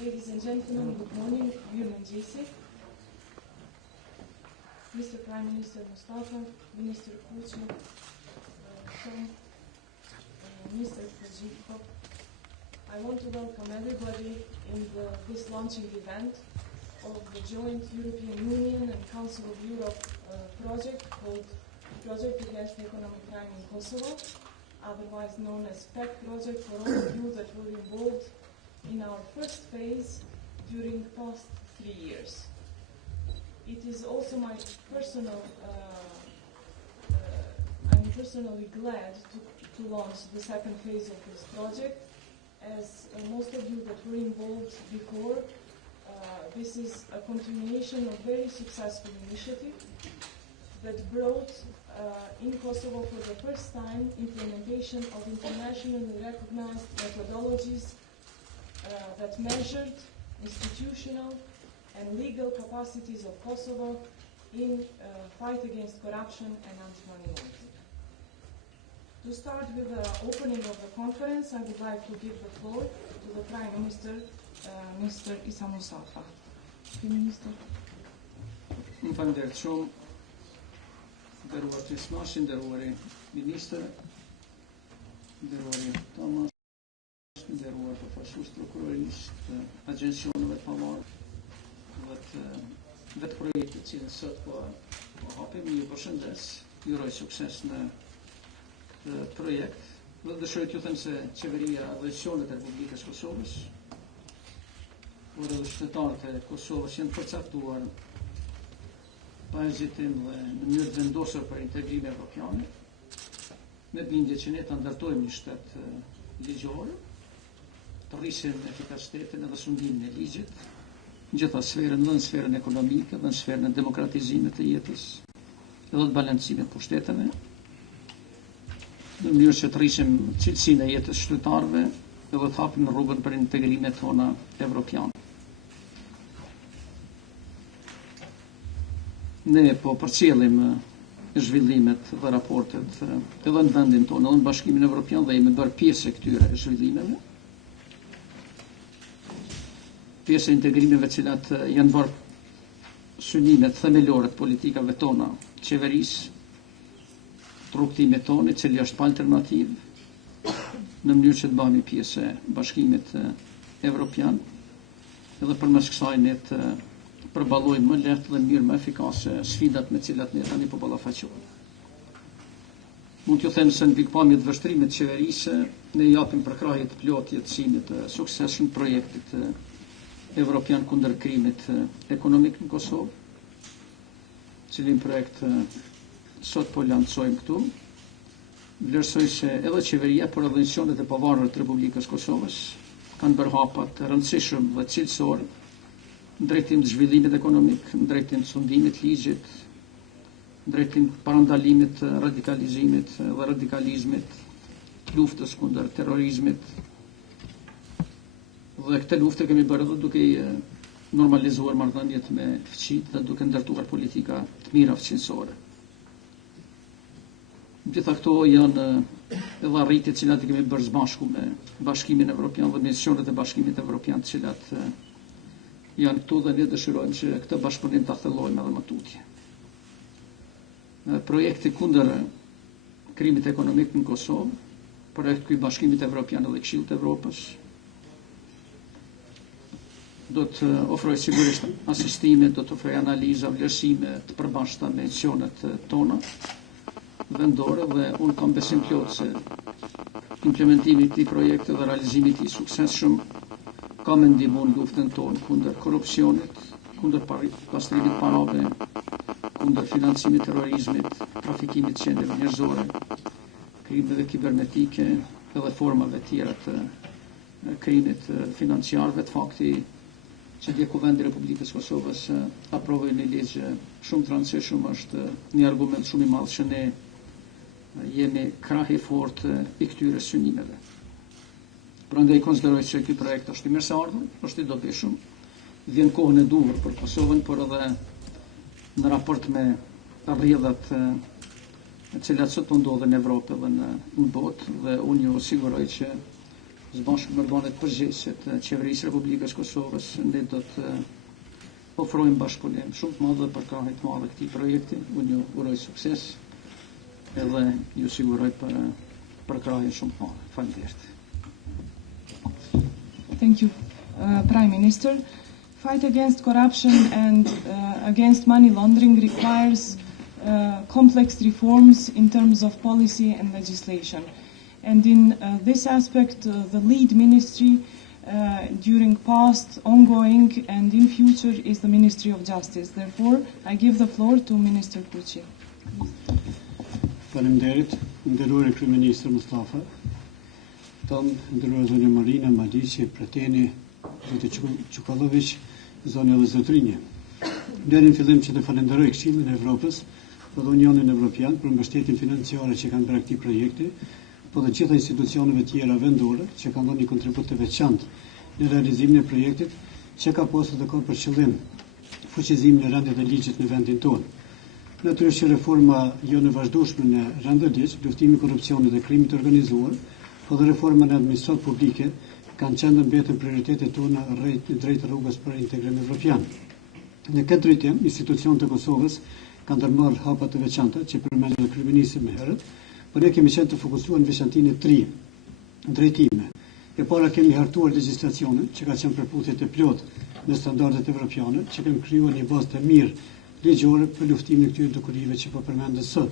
Ladies and gentlemen, good morning. Mirëmëngjesi. Mr. Prime Minister Mustafa, Minister Kuchi, Mr. Kajikov, I want to welcome everybody in this launching event of the joint European Union and Council of Europe project called Project Against Economic Crime in Kosovo, otherwise known as PEC project, for all of you that were involved in our first phase during the past 3 years. It is also my personal, I'm personally glad to launch the second phase of this project. As most of you that were involved before, this is a continuation of very successful initiative that brought in Kosovo for the first time implementation of internationally recognized methodologies that measured institutional and legal capacities of Kosovo in fight against corruption and anti-money laundering. To start with the opening of the conference, I would like to give the floor to the Prime Minister, Mr. Isa Mustafa. Prime Minister. Faleminderit shumë, nderuar gjysmashi, nderuari Ministër, nderuari Thomas, nderuar përfaqësues prokurorisë, agjencioneve të pavarur, vetë projektit që sot po hapim, ju përshëndes, ju uroj sukses në projekt dhe dëshiroj t'ju them se qeveria dhe institucionet e Republikës Kosovës, por edhe qytetarët e Kosovës janë përcaktuar pa hezitim dhe në mënyrë të vendosur për integrimin evropian, me bindje që ne ta ndërtojmë një shtet ligjor, të rrisim efikasitetin edhe sundimin e ligjit, në gjitha sferën, dhe në sferën ekonomike, dhe në sferën e demokratizimit të jetës, edhe të balancimit të pushteteve, në mënyrë që të rrisim cilësinë e jetës qytetarëve edhe të hapim rrugën për integrimet tona evropian. Ne po përcjellim zhvillimet dhe raportet edhe në vendin tonë, edhe në Bashkimin Evropian, dhe jemi bërë pjesë e këtyre zhvillimeve. Pjesë e integrimeve cilat janë bërë synimet themelore të politikave tona, qeverisë, të rrugtimit tonë, i cili është pa alternativë, në mënyrë që të bëhemi pjesë e Bashkimit Evropian, edhe përmes kësaj ne të përballojmë më lehtë dhe mirë, më efikase sfidat me cilat ne tani po ballafaqohemi. Mund t'ju them se në pikpamje të vështrimit të qeverisë, ne japim përkrahje të plotë jetësimit të suksesshëm projektit evropian kundër krimit ekonomik në Kosovë, cilin projekt sot po lancojmë këtu. Vlerësoj se edhe qeveria, por edhe institucionet e pavarura të Republikës Kosovës kanë bërë hapa të rëndësishëm dhe cilësor në drejtim të zhvillimit ekonomik, në drejtim të sundimit ligjit, në drejtim të parandalimit të radikalizimit dhe radikalizmit, luftës kundër terrorizmit. Dhe këtë luftë kemi bërë edhe duke normalizuar marrëdhëniet me fqit dhe duke ndërtuar politika të mira fqinësore. Gjitha këto janë edhe arritjet që cilat i kemi bërë së bashku me Bashkimin Evropian dhe me institucionet e Bashkimit Evropian, të cilat janë këtu dhe ne dëshirojmë që këtë bashkëpunim ta thellojmë edhe më tutje. Projekti kundër krimit ekonomik në Kosovë, projekt ky Bashkimit Evropian dhe Këshillit të Evropës, do të ofrojë sigurisht asistime, do të ofrojë analiza, vlerësime të përbashkëta me institucionet tona vendore, dhe unë kam besim plot se implementimi i këtij projekti dhe realizimi i tij suksesshëm ka me ndihmu në luftën tonë kundër korrupsionit, kundër pastrimit parave, kundër financimit terrorizmit, trafikimit të qendrave njerëzore, krimeve kibernetike edhe formave tjera të krimit financiarëve. Të fakti që dje Kuvendi i Republikës Kosovës aprovoi një ligj shumë të rëndësishëm është një argument shumë i madh që ne jemi krah i fortë i këtyre synimeve. Prandaj konsideroj se ky projekt është i mirëseardhur, është i dobishëm, vjen kohën e duhur për Kosovën, por edhe në raport me rrjedhat të cilat sot po ndodhen në Evropë dhe në botë, dhe unë ju siguroj që zbashku me organet përgjegjëse të qeverisë Republikës Kosovës, ne do të ofrojmë bashkëpunim shumë të madh dhe përkrahje të madhe këtij projekti. Unë ju uroj sukses edhe ju siguroj për përkrahje shumë të madhe. Faleminderit. Thank you, Prime Minister. Fight against corruption and against money laundering requires complex reforms in terms of policy and legislation. And in this aspect, the lead ministry during past, ongoing, and in future is the Ministry of Justice. Therefore, I give the floor to Minister Kuqi. Faleminderit, nderuar Kryeministër Mustafa, nderuar zonja Marina Maliqi, Preteni, zotë Çukallović, zonja dhe zotrinje. Deri në fillim që të falenderoj Këshillin e Evropës dhe Unionin Evropian për mbështetjen financiare që kanë bërë këtij projekti, po dhe gjitha institucioneve tjera vendore që kanë dhënë një kontribut të veçantë në realizimin e projektit që ka pasur dhe ka për qëllim fuqizimin e rendit dhe ligjit në vendin tonë. Natyrisht që reforma jo në vazhdueshme në rend dhe ligj, luftimi i korrupsionit dhe krimit të organizuar, po dhe reforma në administratë publike kanë qenë dhe mbetën prioritetet tona drejt rrugës për integrim evropian. Në këtë drejtim, institucionet e Kosovës kanë ndërmarrë hapa të veçanta që përmendën dhe kryeministri më herët, por ne kemi qenë të fokusuar në veçantinë e 3 drejtime. E para kemi hartuar legjislacionin që ka qenë përputhje të plot me standardet evropiane, që kemi krijuar një bazë të mirë ligjore për luftimin e këtyre dukurive që po përmendet sot.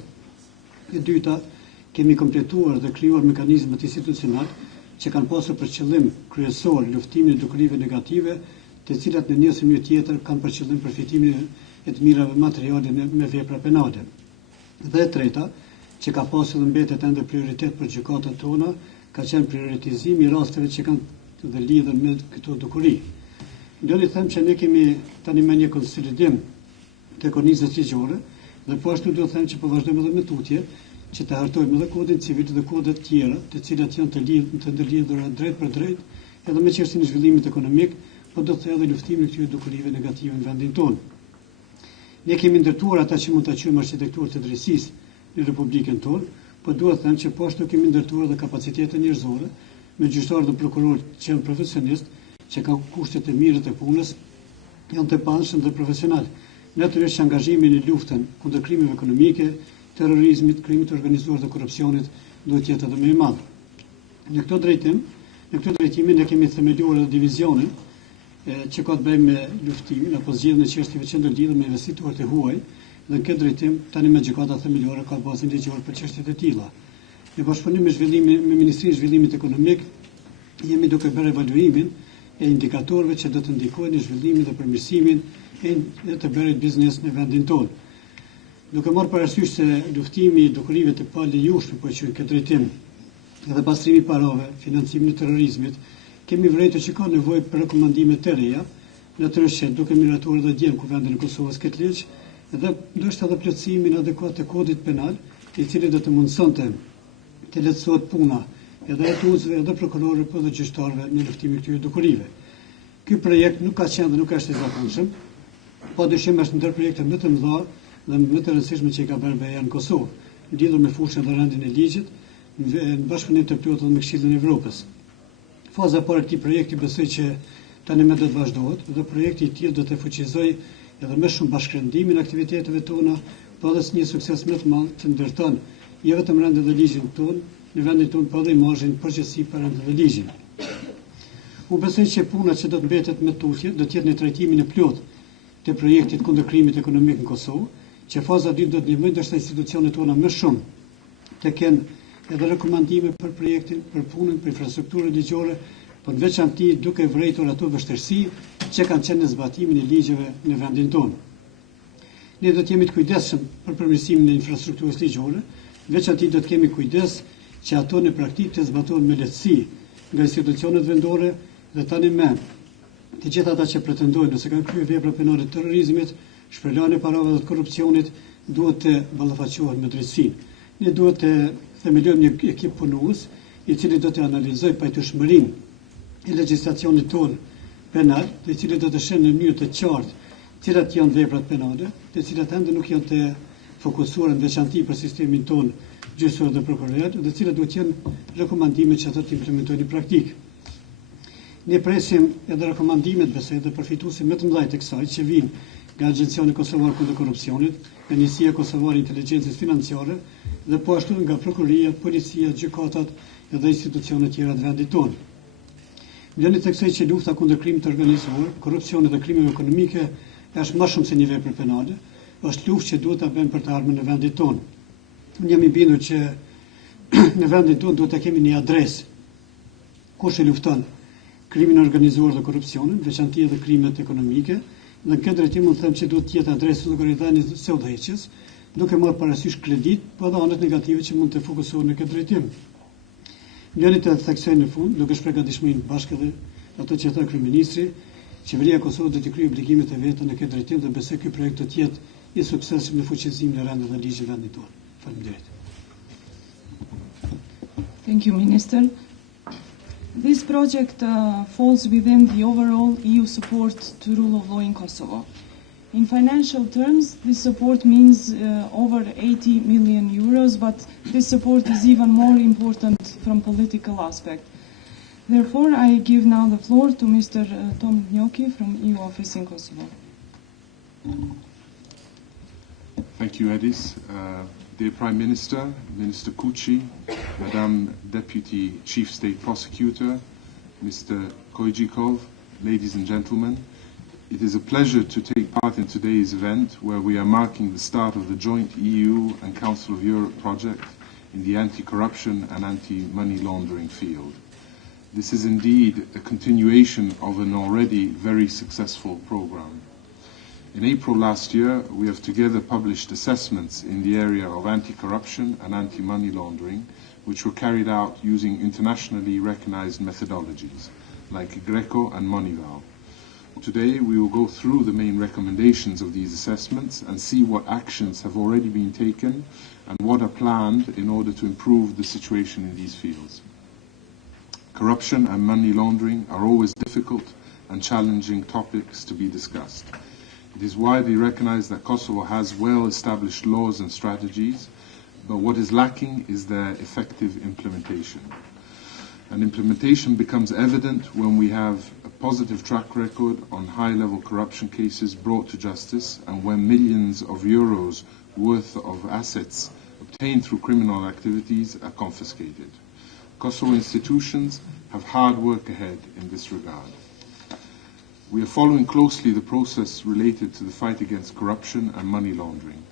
E dyta, kemi kompletuar dhe krijuar mekanizmat institucional që kanë pasur për qëllim kryesor luftimin e dukurive negative, të cilat në një ose mënyrë tjetër kanë për qëllim përfitimin e të mirave materiale me vepra penale. Dhe e treta, që ka pasur dhe mbetet ende prioritet për gjykatat tona, ka qenë prioritizimi i rasteve që kanë dhe lidhen me këto dukuri. Deri them që ne kemi tani me një konsolidim të kornizës ligjore dhe po ashtu duhet them që po vazhdojmë edhe me tutje që të hartojmë edhe kodin civil dhe kodet tjera, të cilat janë të ndërlidhura drejt për drejt, edhe me çështjen e zhvillimit ekonomik, po do të thë edhe luftimin e këtyre dukurive negative në vendin tonë. Ne kemi ndërtuar ata që mund ta quajmë arkitekturë të drejtësisë në Republikën tonë, po duhet them që po ashtu kemi ndërtuar edhe kapacitete njerëzore me gjyqtarë dhe prokurorë që janë profesionistë, që kanë kushtet e mira të punës, janë të panshëm dhe profesional. Natyrisht angazhimi në luftën kundër krimeve ekonomike, terrorizmit, krimit të organizuar dhe korrupsionit duhet të jetë edhe më i madh. Në këtë drejtim ne kemi themeluar edhe divizionin që ka të bëjë me luftimin apo zgjedhjen e çështjeve që ndërlidhen me investituarit e huaj, dhe në këtë drejtim tani me gjykata themelore ka bazën ligjore për çështjet e tilla. Në bashkëpunim me Ministrinë e Zhvillimit Ekonomik jemi duke bërë evaluimin e indikatorëve që do të ndikojnë në zhvillimin dhe përmirësimin e të bërit biznes në vendin tonë. Duke marrë parasysh se luftimi i dukurive të palejueshme po quajmë këtë drejtim, edhe pastrimi i parave, financimin e terrorizmit, kemi vërejtur që ka nevojë për rekomandime të reja, natyrisht që duke miratuar edhe djem Kuvendin e Kosovës këtë ligj, dhe ndoshta edhe plotësimin adekuat të kodit penal, i cili do të mundsonte të lehtësohet puna edhe e tuzëve, edhe prokurorëve, po dhe gjyqtarëve në luftimin e këtyre dukurive. Ky projekt nuk ka qenë dhe nuk është i zakonshëm, po dyshim është ndër projektet më të mëdha dhe më të rëndësishme që i ka bërë BE-ja në Kosovë, lidhur me fushën dhe rendin e ligjit, në bashkëpunim të plotë me Këshillin e Evropës. Faza e parë e këtij projekti besoj që tani më do të vazhdohet dhe projekti i tillë do të fuqizojë edhe më shumë bashkërëndimin e aktiviteteve tona, po edhe një sukses më të madh që ndërton jo vetëm rendin dhe ligjin tonë, në vendin tonë, po edhe imazhin përgjithësi për rendin dhe ligjin. Unë besoj që puna që do të mbetet me tutje do të jetë në trajtimin e plotë të projektit kundër krimit ekonomik në Kosovë, që faza 2 do të ndihmojë ndërsa institucionet tona më shumë të kenë edhe rekomandime për projektin, për punën, për infrastrukturën ligjore, por në veçanti duke vërejtur ato vështirësi që kanë qenë në zbatimin e ligjeve në vendin tonë. Ne do të jemi të kujdesshëm për përmirësimin e infrastrukturës ligjore, veçanti do të kemi kujdes që ato në praktikë të zbatohen me lehtësi nga institucionet vendore dhe tani me të gjithë ata që pretendojnë nëse kanë kryer vepra penale të terrorizmit, shpërlarjen e parave dhe të korrupsionit, duhet të ballafaqohen me drejtësinë. Ne duhet të themelojmë një ekip punues i cili do të analizojë pajtueshmërinë e legjislacionit tonë penal, i cili do të shënë në mënyrë të qartë cilat janë veprat penale, të cilat ende nuk janë të fokusuar në veçanti për sistemin tonë gjyqësor dhe prokuror, dhe cilat duhet të jenë rekomandime që ata të implementojnë në praktikë. Ne presim edhe rekomandimet besoj dhe përfituesit më të mëdhenj të kësaj që vijnë nga Agencioni Kosovar kundër korrupsionit, nga Njësia Kosovare e Inteligjencës Financiare dhe po ashtu nga prokuroria, policia, gjykatat edhe institucionet tjera të vendit tonë. Vjen të theksoj që lufta kundër krimit të organizuar, korrupsionit dhe krimeve ekonomike është më shumë se një vepër penale, është luftë që duhet ta bëjmë për të ardhmen në vendin tonë. Unë jam i bindur që në vendin tonë duhet të kemi një adresë kush e lufton krimin e organizuar dhe korrupsionin, veçanti edhe krimet ekonomike, dhe në këtë drejtim mund të them që duhet të jetë adresë llogaritënies së udhëheqjes, duke marrë parasysh kredit, po edhe anët negative që mund të fokusohen në këtë drejtim. Njëri të theksoj në fund, duke shprehur gatishmërinë bashkë edhe ato që tha kryeministri, qeveria e Kosovës do të kryejë obligimet e veta në këtë drejtim dhe besoj ky projekt do të jetë i suksesshëm në fuqizimin e rendit dhe ligjit vendit tonë. Faleminderit. Thank you, Minister. This project falls within the overall EU support to rule of law in Kosovo. In financial terms, this support means over 80 million euros, but this support is even more important from political aspect. Therefore, I give now the floor to Mr. Tom Gnocchi from EU Office in Kosovo. Thank you, Edis. Dear Prime Minister, Minister Kuchi, Madam Deputy Chief State Prosecutor, Mr. Kojikov, ladies and gentlemen, it is a pleasure to take part in today's event where we are marking the start of the joint EU and Council of Europe project in the anti-corruption and anti-money laundering field. This is indeed a continuation of an already very successful program. In April last year, we have together published assessments in the area of anti-corruption and anti-money laundering, which were carried out using internationally recognized methodologies, like Greco and Moneyval. Today, we will go through the main recommendations of these assessments and see what actions have already been taken and what are planned in order to improve the situation in these fields. Corruption and money laundering are always difficult and challenging topics to be discussed. It is widely recognized that Kosovo has well-established laws and strategies, but what is lacking is their effective implementation. And implementation becomes evident when we have a positive track record on high-level corruption cases brought to justice and when millions of euros worth of assets obtained through criminal activities are confiscated. Kosovo institutions have hard work ahead in this regard. We are following closely the process related to the fight against corruption and money laundering.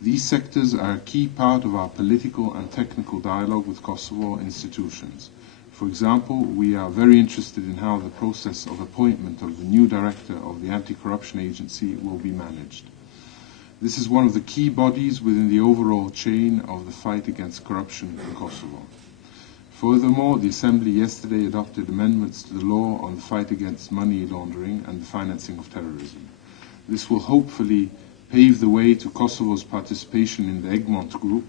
These sectors are a key part of our political and technical dialogue with Kosovo institutions. For example, we are very interested in how the process of appointment of the new director of the Anti-Corruption Agency will be managed. This is one of the key bodies within the overall chain of the fight against corruption in Kosovo. Furthermore, the Assembly yesterday adopted amendments to the law on the fight against money laundering and the financing of terrorism. This will hopefully pave the way to Kosovo's participation in the Egmont Group.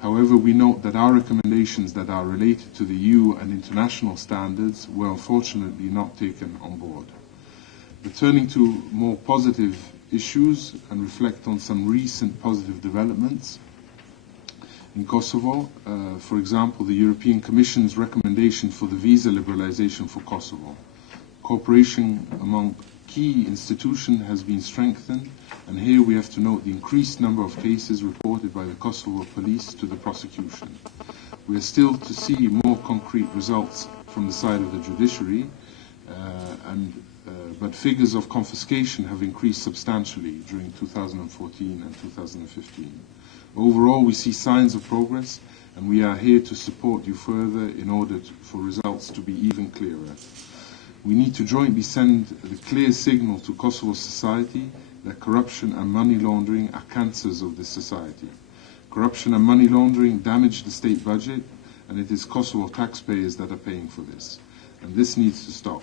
However, we note that our recommendations that are related to the EU and international standards were unfortunately not taken on board. Returning to more positive issues and reflect on some recent positive developments, in Kosovo, for example, the European Commission's recommendation for the visa liberalization for Kosovo. Cooperation among key institutions has been strengthened, and here we have to note the increased number of cases reported by the Kosovo police to the prosecution. We are still to see more concrete results from the side of the judiciary, but figures of confiscation have increased substantially during 2014 and 2015. Overall, we see signs of progress, and we are here to support you further in order for results to be even clearer. We need to jointly send the clear signal to Kosovo society that corruption and money laundering are cancers of this society. Corruption and money laundering damage the state budget, and it is Kosovo taxpayers that are paying for this. And this needs to stop.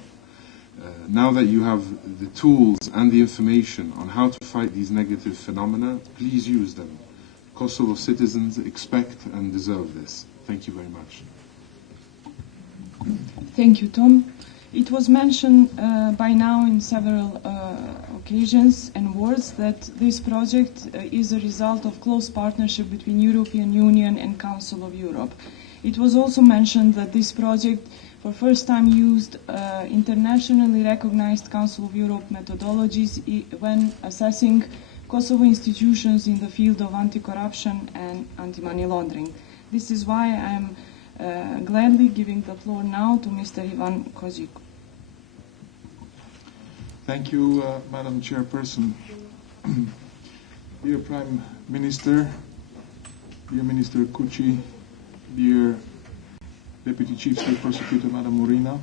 Now that you have the tools and the information on how to fight these negative phenomena, please use them. Kosovo citizens expect and deserve this. Thank you very much. Thank you, Tom. It was mentioned by now in several occasions and words that this project is a result of close partnership between European Union and Council of Europe. It was also mentioned that this project for first time used internationally recognized Council of Europe methodologies when assessing Kosovo institutions in the field of anti-corruption and anti-money laundering. This is why I am gladly giving the floor now to Mr. Ivan Kojic. Thank you, Madam Chairperson. Dear Prime Minister, dear Minister Kuchi, dear Deputy Chief State Prosecutor Madam Morina,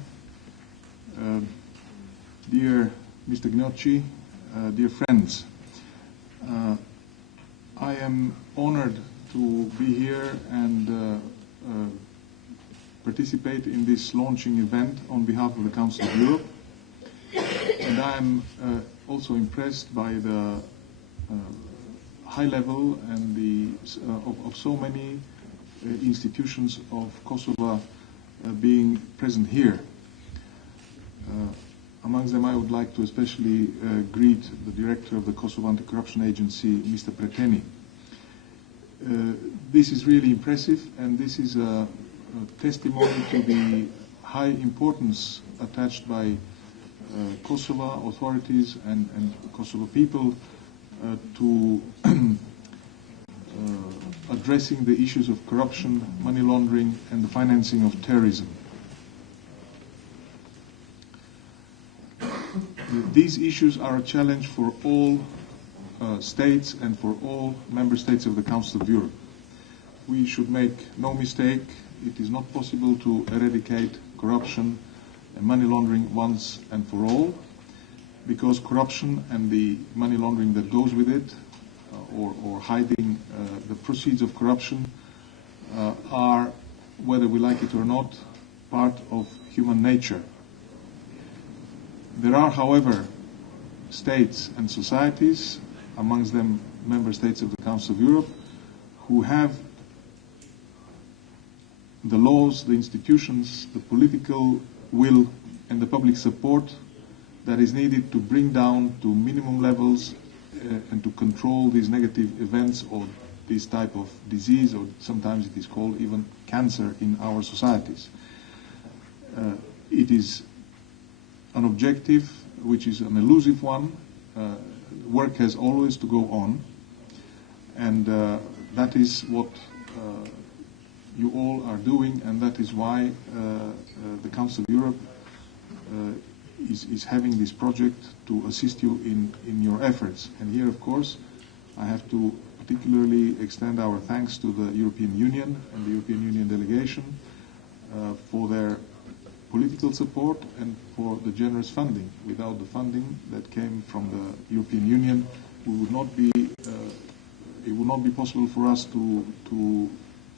dear Mr. Gnocchi, dear friends, I am honored to be here and participate in this launching event on behalf of the Council of Europe. And I am also impressed by the high level and of so many institutions of Kosovo being present here. Amongst them, I would like to especially greet the director of the Kosovo Anti-Corruption Agency, Mr. Preteni. This is really impressive, and this is a testimony to the high importance attached by Kosovo authorities and Kosovo people to addressing the issues of corruption, money laundering, and the financing of terrorism. These issues are a challenge for all states and for all member states of the Council of Europe. We should make no mistake, it is not possible to eradicate corruption and money laundering once and for all, because corruption and the money laundering that goes with it, or hiding the proceeds of corruption, are, whether we like it or not, part of human nature. There are, however, states and societies, amongst them member states of the Council of Europe, who have the laws, the institutions, the political will, and the public support that is needed to bring down to minimum levels and to control these negative events or this type of disease, or sometimes it is called even cancer in our societies. It is an objective which is an elusive one. Work has always to go on, and that is what you all are doing, and that is why the Council of Europe is having this project to assist you in your efforts. And here, of course, I have to particularly extend our thanks to the European Union and the European Union delegation for their political support and for the generous funding. Without the funding that came from the European Union, we would not be, it would not be possible for us to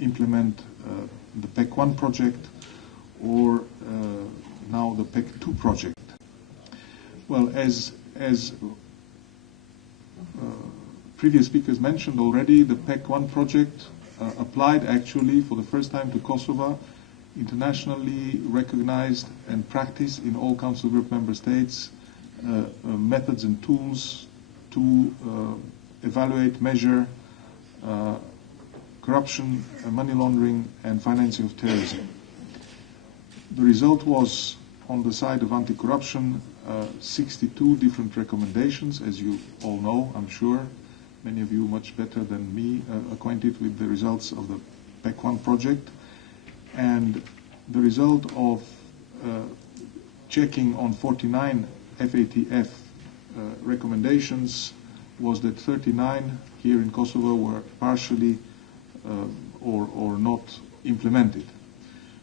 implement the PEC 1 project or now the PEC 2 project. Well, as previous speakers mentioned already, the PEC 1 project applied actually for the first time to Kosovo, internationally recognized and practiced in all Council of Europe member states methods and tools to evaluate, measure corruption, money laundering, and financing of terrorism. The result was, on the side of anti-corruption, 62 different recommendations, as you all know, I'm sure. Many of you much better than me acquainted with the results of the PEC 1 project. And the result of checking on 49 FATF recommendations was that 39 here in Kosovo were partially or not implemented.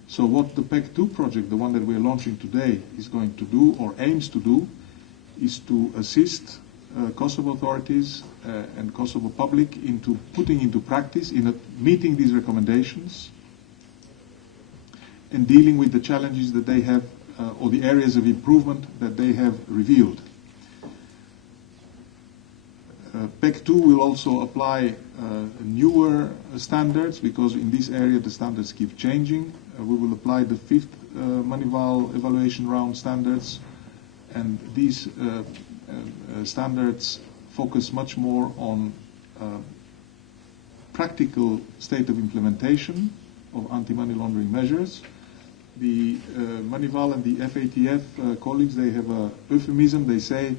So what the PEC 2 project, the one that we are launching today, is going to do or aims to do is to assist Kosovo authorities and Kosovo public into putting into practice, meeting these recommendations and dealing with the challenges that they have or the areas of improvement that they have revealed. PEC 2 will also apply newer standards, because in this area the standards keep changing. We will apply the 5th Moneyval evaluation round standards, and these standards focus much more on practical state of implementation of anti-money laundering measures, The Manival and the FATF colleagues, they have a euphemism. They say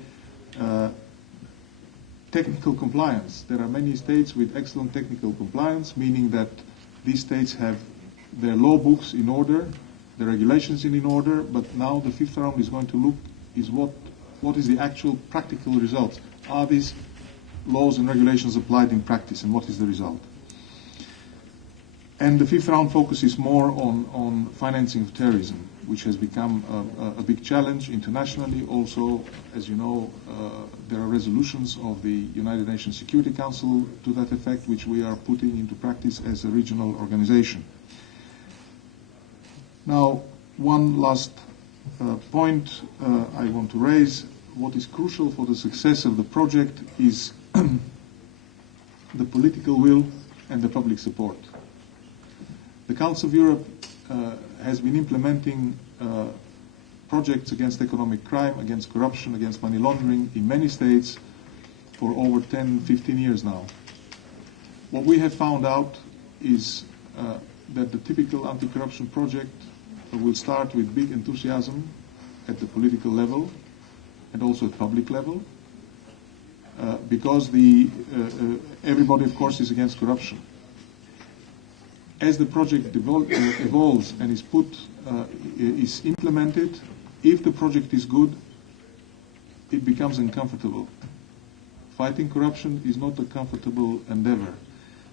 technical compliance. There are many states with excellent technical compliance, meaning that these states have their law books in order, the regulations in order, but now the fifth round is going to look is what is the actual practical results. Are these laws and regulations applied in practice, and what is the result? And the fifth round focuses more on financing of terrorism, which has become a big challenge internationally. Also, as you know, there are resolutions of the United Nations Security Council to that effect, which we are putting into practice as a regional organization. Now, one last point I want to raise. What is crucial for the success of the project is the political will and the public support. The Council of Europe has been implementing projects against economic crime, against corruption, against money laundering in many states for over 10, 15 years now. What we have found out is that the typical anti-corruption project will start with big enthusiasm at the political level and also at public level, because everybody, of course, is against corruption. As the project evolves and is implemented, if the project is good, it becomes uncomfortable. Fighting corruption is not a comfortable endeavor.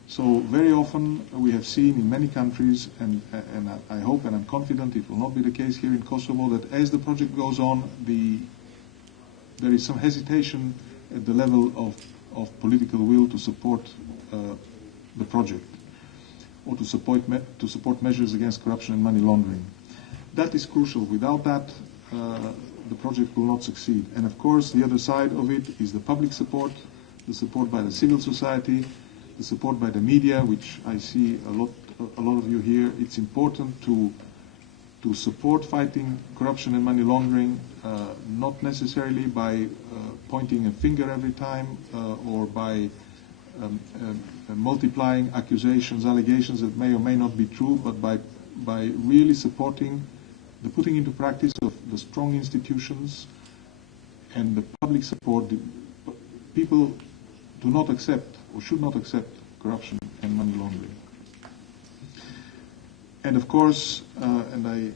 So very often we have seen in many countries, and I hope and I'm confident it will not be the case here in Kosovo, that as the project goes on, there is some hesitation at the level of political will to support the project, or to support measures against corruption and money laundering. That is crucial. Without that, the project will not succeed. And of course, the other side of it is the public support, the support by the civil society, the support by the media, which I see a lot of you here. It's important to support fighting corruption and money laundering, not necessarily by pointing a finger every time or by multiplying accusations, allegations that may or may not be true, but by really supporting the putting into practice of the strong institutions and the public support. People do not accept or should not accept corruption and money laundering. And of course, and I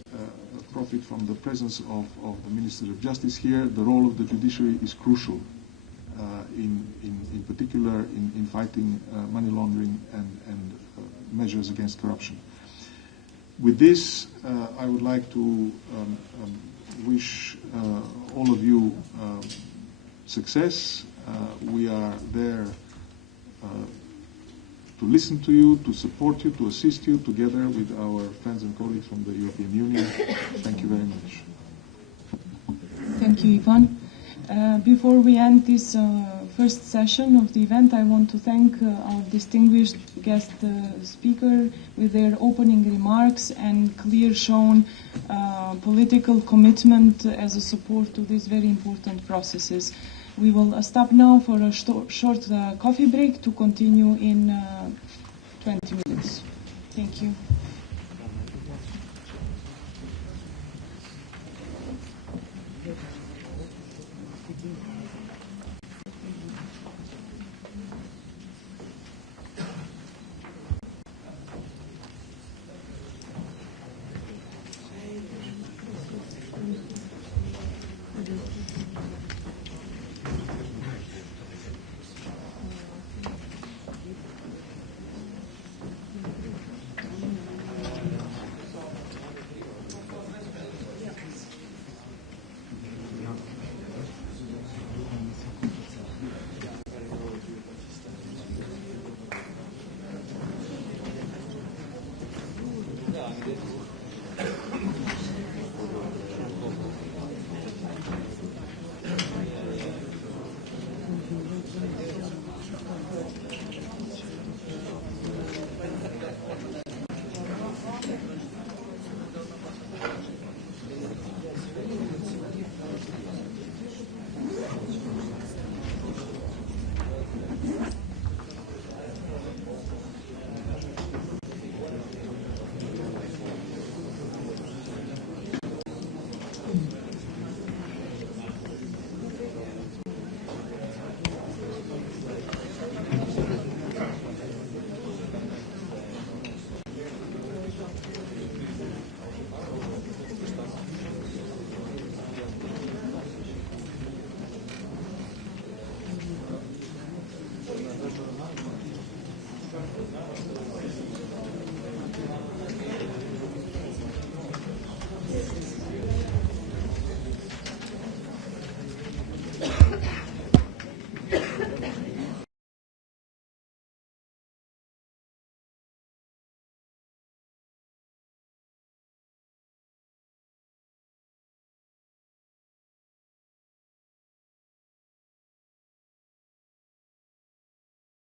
profit from the presence of the Minister of Justice here, the role of the judiciary is crucial. In particular in fighting money laundering and measures against corruption. With this, I would like to wish all of you success. We are there to listen to you, to support you, to assist you, together with our friends and colleagues from the European Union. Thank you very much. Thank you, Ivan. Before we end this first session of the event, I want to thank our distinguished guest speaker with their opening remarks and clear shown political commitment as a support to these very important processes. We will stop now for a short coffee break to continue in 20 minutes. Thank you.